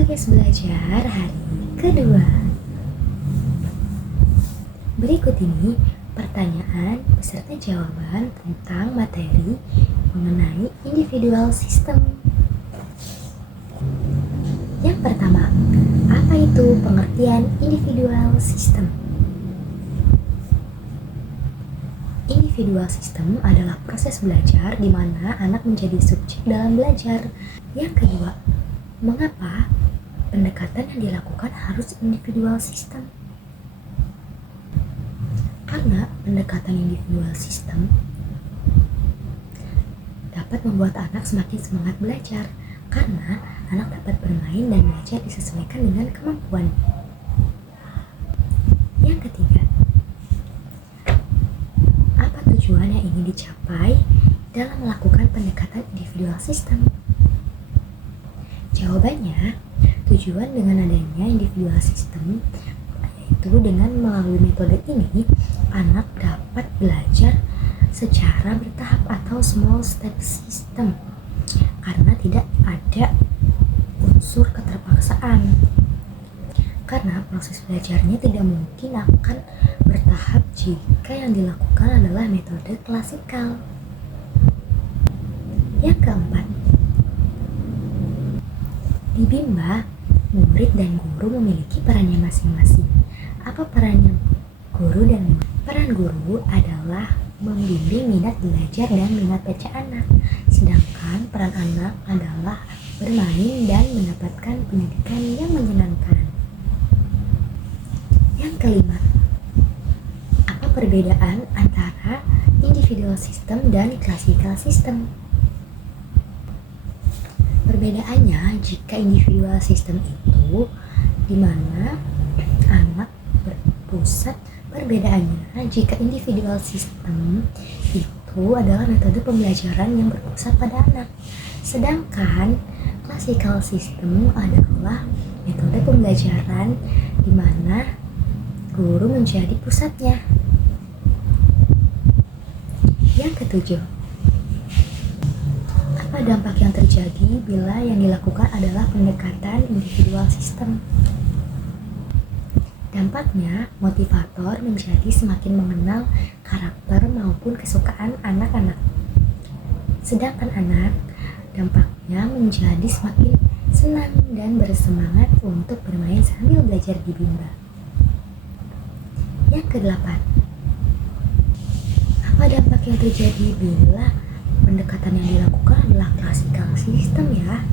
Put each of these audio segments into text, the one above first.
Tugas belajar hari kedua. Berikut ini pertanyaan beserta jawaban tentang materi mengenai individual system. Yang pertama, apa itu pengertian individual system? Individual system adalah proses belajar di mana anak menjadi subjek dalam belajar. Yang kedua, mengapa pendekatan yang dilakukan harus individual system? Karena pendekatan individual system dapat membuat anak semakin semangat belajar, karena anak dapat bermain dan belajar disesuaikan dengan kemampuan. Yang ketiga, apa tujuan yang ingin dicapai dalam melakukan pendekatan individual system? Jawabannya, tujuan dengan adanya individual system yaitu dengan melalui metode ini, anak dapat belajar secara bertahap atau small step system karena tidak ada unsur keterpaksaan. Karena proses belajarnya tidak mungkin akan bertahap jika yang dilakukan adalah metode klasikal. Yang keempat, di Bimba, murid dan guru memiliki perannya masing-masing. Apa perannya guru dan murid? Peran guru adalah membimbing minat belajar dan minat baca anak, sedangkan peran anak adalah bermain dan mendapatkan pendidikan yang menyenangkan. Yang kelima, apa perbedaan antara individual system dan classical system? Perbedaannya, jika individual system itu di mana anak berpusat, perbedaannya jika individual system itu adalah metode pembelajaran yang berpusat pada anak, sedangkan classical system adalah metode pembelajaran di mana guru menjadi pusatnya. Yang ketujuh, apa dampak yang terjadi bila yang dilakukan adalah pendekatan individual system? Dampaknya, motivator menjadi semakin mengenal karakter maupun kesukaan anak-anak. Sedangkan anak, dampaknya menjadi semakin senang dan bersemangat untuk bermain sambil belajar di Bimba. Yang kedelapan, apa dampak yang terjadi bila pendekatan yang dilakukan adalah classical system ya?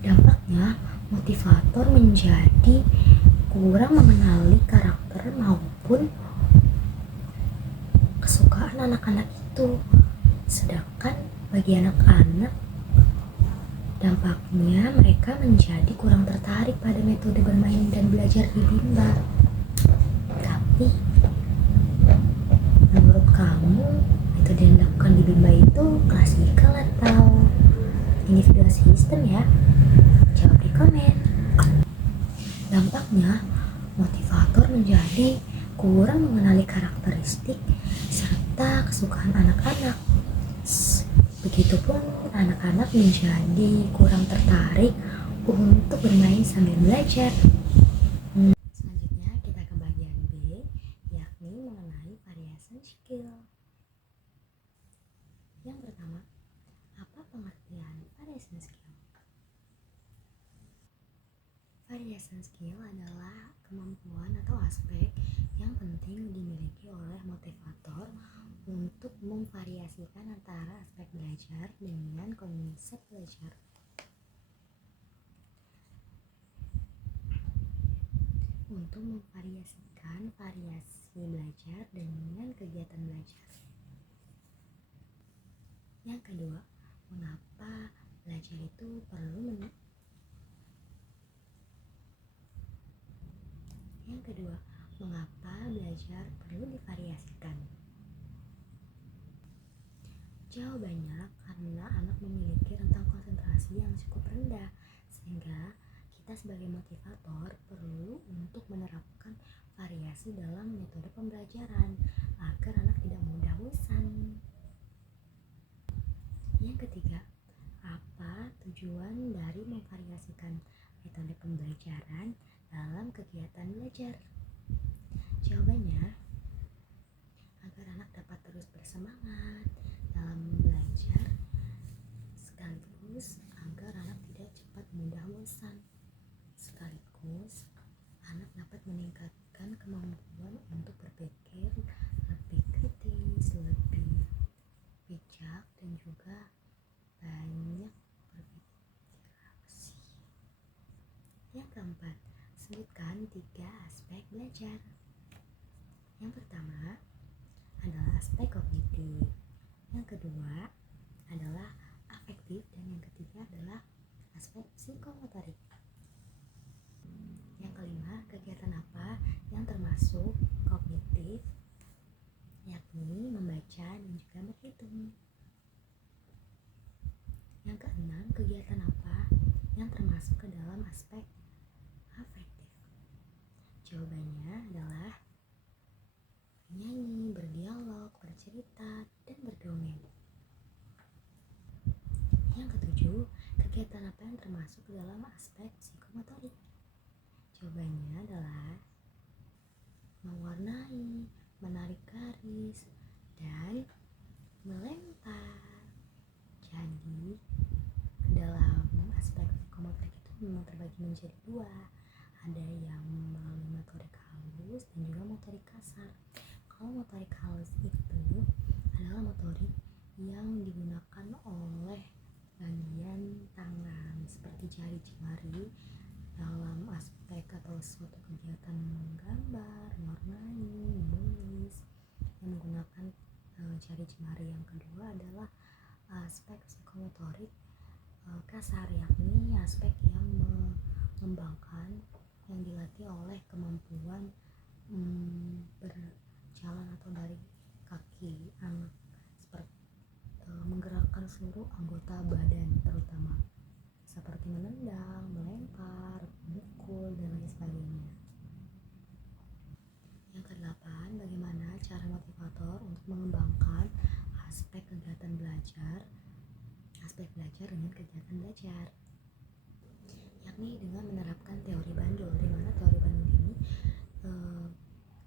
Dampaknya, motivator menjadi kurang mengenali karakter maupun kesukaan anak-anak itu. Sedangkan bagi anak-anak, dampaknya mereka menjadi kurang tertarik pada metode bermain dan belajar di Bimba. Tapi, menurut kamu, metode yang dilakukan di Bimba itu klasikal atau individual system ya? Jawab di komen. Dampaknya, motivator menjadi kurang mengenali karakteristik serta kesukaan anak-anak. Begitupun anak-anak menjadi kurang tertarik untuk bermain sambil belajar. Selanjutnya kita ke bagian B, yakni mengenai variation skill. Yang pertama, apa pengertian variation skill? Variation skill adalah kemampuan atau aspek yang penting dimiliki oleh motivator untuk memvariasikan antara aspek belajar dengan konsep belajar. Untuk memvariasikan variasi belajar dengan kegiatan belajar. Yang kedua, mengapa belajar itu perlu divariasikan? Jawabannya, karena anak memiliki rentang konsentrasi yang cukup rendah, sehingga kita sebagai motivator perlu untuk menerapkan variasi dalam metode pembelajaran agar anak tidak mudah bosan. Yang ketiga, apa tujuan dari memvariasikan pembelajaran dalam kegiatan belajar? Jawabannya, agar anak dapat terus bersemangat dalam belajar, sekaligus agar anak tidak cepat mudah bosan, sekaligus anak dapat meningkatkan kemampuan untuk berpikir lebih kritis, lebih bijak, dan juga banyak berpikir rasional. Yang keempat, sebutkan 3 aspek belajar. Yang pertama adalah aspek kognitif, yang kedua adalah afektif, dan yang ketiga adalah aspek psikomotorik. Yang kelima, kegiatan apa yang termasuk kognitif, yakni membaca dan juga berhitung. Yang keenam, kegiatan apa yang termasuk ke dalam aspek afektif? Jawabannya adalah menyanyi, berdialog, bercerita, dan berdongeng. Yang ketujuh, kegiatan apa yang termasuk ke dalam aspek psikomotorik? Jawabannya adalah mewarnai, menarik garis, dan melempar. Jadi, dalam aspek psikomotorik itu memang terbagi menjadi 2. Ada yang melalui motorik halus dan juga motorik kasar. Kalau motorik halus itu adalah motorik yang digunakan oleh bagian tangan seperti jari jemari dalam aspek atau suatu kegiatan menggambar, mewarnai, menulis, yang menggunakan jari jemari. Yang kedua adalah aspek psikomotorik kasar, yakni aspek yang mengembangkan, yang dilatih oleh kemampuan berjalan atau dari kaki anak, seperti menggerakkan seluruh anggota badan, terutama seperti menendang, melempar, memukul, dan lain sebagainya. Yang kedelapan, bagaimana cara motivator untuk mengembangkan aspek kegiatan belajar, aspek belajar dengan kegiatan belajar, yakni dengan menerapkan teori Bandul, di mana teori Bandul ini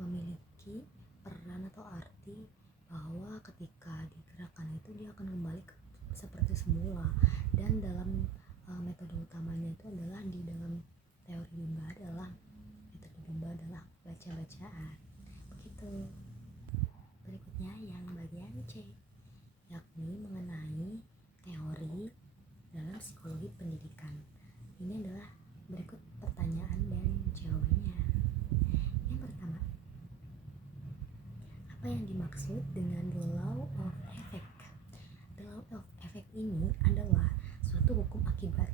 memiliki peran atau arti bahwa ketika digerakkan itu dia akan kembali seperti semula, dan dalam metode utamanya itu adalah di dalam teori Bimba adalah metode Bimba adalah baca-bacaan. Begitu. Berikutnya yang bagian C, yakni mengenai teori dalam psikologi pendidikan. Ini adalah berikut pertanyaan dan jawabannya. Yang pertama, apa yang dimaksud dengan the law of effect? The law of effect ini adalah suatu hukum akibat,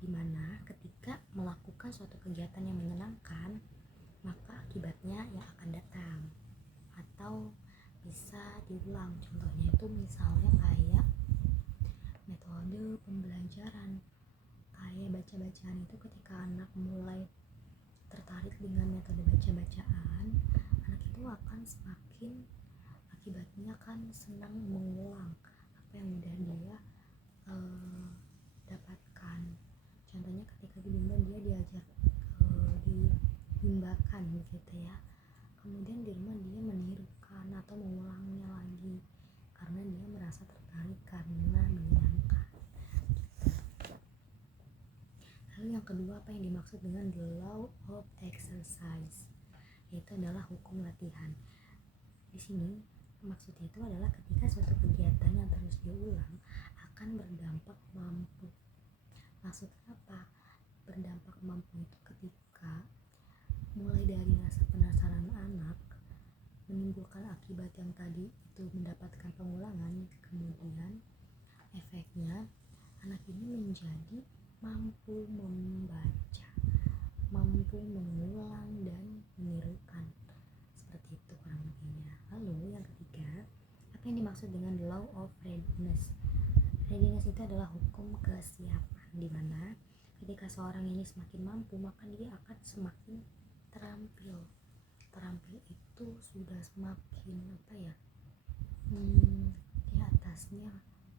di mana ketika melakukan suatu kegiatan yang menyenangkan, maka akibatnya yang akan datang atau bisa diulang. Contohnya itu misalnya kayak metode pembelajaran, kayak baca-bacaan itu ketika anak mulai tertarik dengan metode baca-bacaan, anak itu akan semakin, akibatnya kan senang mengulang apa yang udah dia dapatkan. Contohnya ketika di Bimba dia diajar dibimbakan gitu ya, kemudian di rumah dia menirukan atau mengulangnya lagi karena dia merasa tertarik karena menyenangkan. Lalu yang kedua, apa yang dimaksud dengan the law of exercise? Yaitu adalah hukum latihan. Di sini maksudnya itu adalah ketika suatu kegiatan yang terus diulang akan berdampak mampu. Maksudnya apa? Berdampak mampu itu ketika mulai dari rasa penasaran anak menimbulkan akibat yang tadi itu mendapatkan pengulangan, kemudian efeknya anak ini menjadi mampu membaca, mampu mengulang dan menirukan, seperti itu kurang lebihnya. Lalu yang ketiga, apa yang dimaksud dengan the law of readiness? Readiness itu adalah hukum kesiapan, di mana ketika seorang ini semakin mampu, maka dia akan semakin terampil. Terampil itu sudah semakin di atasnya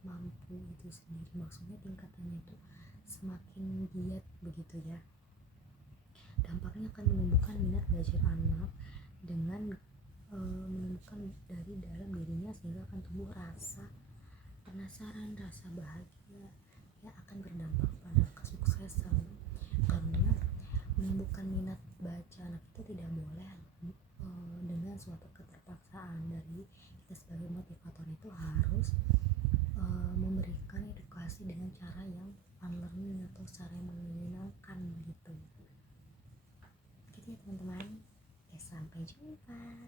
mampu itu sendiri, maksudnya tingkatannya itu semakin giat begitu ya. dampaknya akan menumbuhkan minat belajar anak dengan menumbuhkan dari dalam dirinya, sehingga akan tumbuh rasa penasaran, rasa bahagia yang akan berdampak pada kesuksesan. Karena menumbuhkan minat baca anak itu tidak boleh dengan suatu keterpaksaan. Dari kita sebagai motivator itu harus memberikan edukasi dengan cara yang fun learning atau cara yang menyenangkan gitu ya teman-teman. Sampai jumpa.